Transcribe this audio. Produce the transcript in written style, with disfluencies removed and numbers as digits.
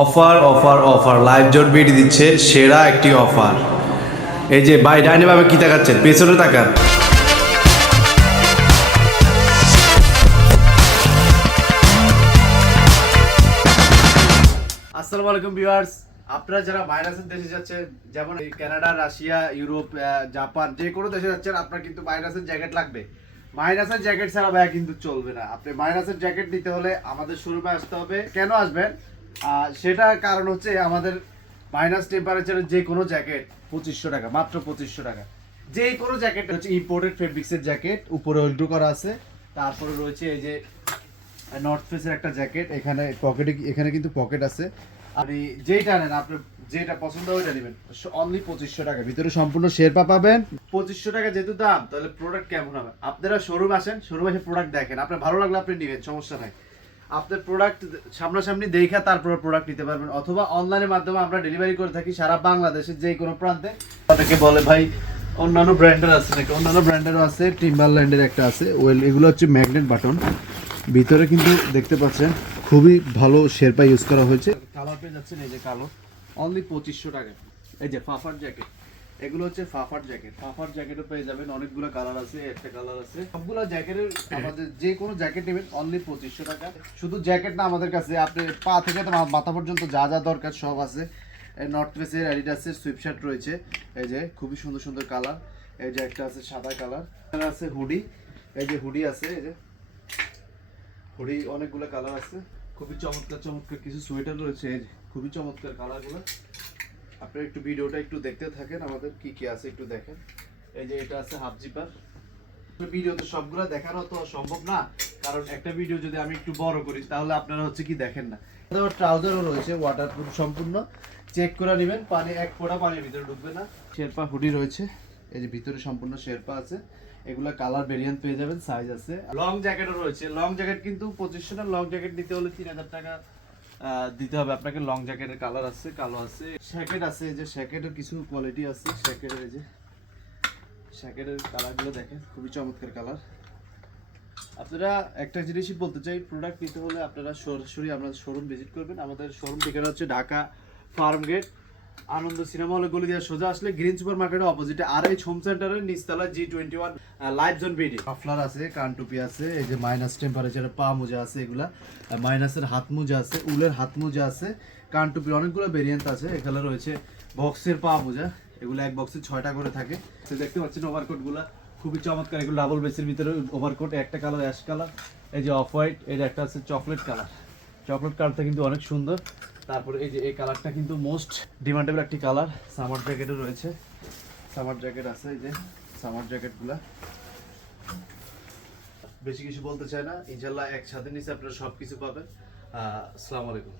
Offer offer offer live জোট BD দিচ্ছে সেরা একটি অফার। এই যে ভাই ডাইনে ভাবে কি তাকাচ্ছেন, পেছনে তাকান। আসসালামু আলাইকুম ভিউয়ার্স, আপনারা যারা ভাইরাসের দেশে যাচ্ছেন, যেমন কানাডা, রাশিয়া, ইউরোপ, জাপান, যে কোনো দেশে যাচ্ছেন, আপনার কিন্তু ভাইরাসের জ্যাকেট লাগবে। মাইনাসের জ্যাকেট ছাড়া ভাইয়া কিন্তু চলবে না। আপনি মাইনাসের জ্যাকেট নিতে হলে আমাদের শোরুমে আসতে হবে। কেন আসবেন? সেটা কারণ হচ্ছে আমাদের মাইনাস টেম্পারেচারের যে কোনো জ্যাকেট 2500 টাকা, মাত্র 2500 টাকা। যে কোনো জ্যাকেট হচ্ছে ইম্পোর্টেড ফেব্রিক্সের জ্যাকেট, উপরে ওয়েল্ডু করা আছে। তারপরে রয়েছে এই যে নর্থ ফেসের একটা জ্যাকেট, এখানে কিন্তু পকেট আছে। আপনি যেইটা নেন, আপনার যেটা পছন্দ ওইটা নেবেন। অনলি 2500 টাকা, ভিতরে সম্পূর্ণ শেরপা পাবেন। 2500 টাকা যেহেতু দাম, তাহলে প্রোডাক্ট কেমন হবে? আপনারা শোরুম আসেন, শোরুম এসে প্রোডাক্ট দেখেন, আপনার ভালো লাগলে আপনি নেবেন, সমস্যা নাই। আপনার প্রোডাক্ট সামনাসামনি দেখে তারপর প্রোডাক্ট নিতে পারবেন, অথবা অনলাইনের মাধ্যমে আমরা ডেলিভারি করে থাকি সারা বাংলাদেশের যে কোনো প্রান্তে। অনেকে বলে ভাই অন্যান্য ব্র্যান্ডের আছে নাকি? অন্যান্য ব্র্যান্ডেরও আছে, টিম্বারল্যান্ডের একটা আছে। এগুলো হচ্ছে ম্যাগনেট বাটন। ভিতরে কিন্তু দেখতে পাচ্ছেন খুবই ভালো শেরপা ইউজ করা হয়েছে। কালার পেয়ে যাচ্ছেন এই যে কালো, অনলি 2500 টাকা। এই যে ফাফার জ্যাকেট, এগুলো হচ্ছে ফাফার জ্যাকেট। ফাফার জ্যাকেটও পেয়ে যাবেন, অনেকগুলো কালার আছে, একটা কালার আছে। সবগুলো জ্যাকেটের আমাদের যে কোনো জ্যাকেট নেবেন অনলি 2500 টাকা। শুধু জ্যাকেট না, আমাদের কাছে আপনি পা থেকে মাথা পর্যন্ত যা যা দরকার সব আছে। নর্থ ফেসের, অ্যাডিডাসের সুইপশার্ট রয়েছে, এই যে খুবই সুন্দর সুন্দর কালার। এই যে একটা আছে সাদা কালার, আছে হুডি, এই যে হুডি আছে, এই যে হুডি অনেকগুলো কালার আছে। খুবই চমৎকার চমৎকার কিছু সোয়েটার রয়েছে, এই যে খুবই চমৎকার কালারগুলো। আপনারা একটু ভিডিওটা একটু দেখতে থাকেন, আমাদের কি কি আছে একটু দেখেন। এই যে এটা আছে হাফ জিপার। ভিডিওতে সবগুলো দেখানো তো সম্ভব না, কারণ একটা ভিডিও যদি আমি একটু বড় করি তাহলে আপনারা হচ্ছে কি দেখেন না। ট্রাউজারও রয়েছে ওয়াটারপ্রুফ সম্পূর্ণ, চেক করে নেবেন, পানি এক ফোঁটা পানির ভিতরে ঢুকবে না। শেরপা হুডি রয়েছে, এই যে ভিতরে সম্পূর্ণ শেরপা আছে। এগুলা কালার ভেরিয়েন্ট পেয়ে যাবেন, সাইজ আছে। লং জ্যাকেটও রয়েছে। লং জ্যাকেট কিন্তু 2500 টাকা। লং জ্যাকেট নিতে হলে 3000 টাকা দিতে হবে আপনাকে। লং জ্যাকেটের কালার আছে, কালো আছে। জ্যাকেট আছে, এই যে জ্যাকেটের কিছু কোয়ালিটি আছে। জ্যাকেটের এই যে জ্যাকেটের কালারগুলো দেখেন, খুবই চমৎকার কালার। আপনারা একটা জিনিসই বলতে চাই, প্রোডাক্ট নিতে হলে আপনারা সরাসরি আপনাদের শোরুম ভিজিট করবেন। আমাদের শোরুম ঠিকানা হচ্ছে ঢাকা ফার্ম গেট, আনন্দ সিনেমা হলে গলি দিয়ে সোজা আসলে গ্রিন সুপার মার্কেটের অপোজিটে RH হোম সেন্টারের নিচতলা G21 live zone BD. Muffler আছে, কান টুপি আছে, এই যে মাইনাস টেম্পারেচারে পা মোজা আছে, এগুলা মাইনাসের হাত মোজা আছে, উলের হাত মোজা আছে, কান টুপির অনেকগুলো ভেরিয়েন্ট আছে। এখানে রয়েছে বক্সের পা মোজা, এগুলো এক বক্সে 6টা করে থাকে। দেখতে পাচ্ছেন ওভারকোটগুলা খুবই চমৎকার। এগুলো ডাবল বেসের ভিতরে ওভারকোট, একটা কালার অ্যাশ কালার, এই যে অফ হোয়াইট, এই যে একটা আছে চকলেট কালার। চকলেট কালারটা কিন্তু অনেক সুন্দর। তারপরে এই যে এই কালারটা কিন্তু মোস্ট ডিমান্ডেবল একটি কালার। সামার জ্যাকেটও রয়েছে, সামার জ্যাকেট আছে, এই যে সামার জ্যাকেটগুলা। বেশি কিছু বলতে চাই না, ইনশাল্লাহ একসাথে নিচে আপনারা সব কিছু পাবেন। আসসালামু আলাইকুম।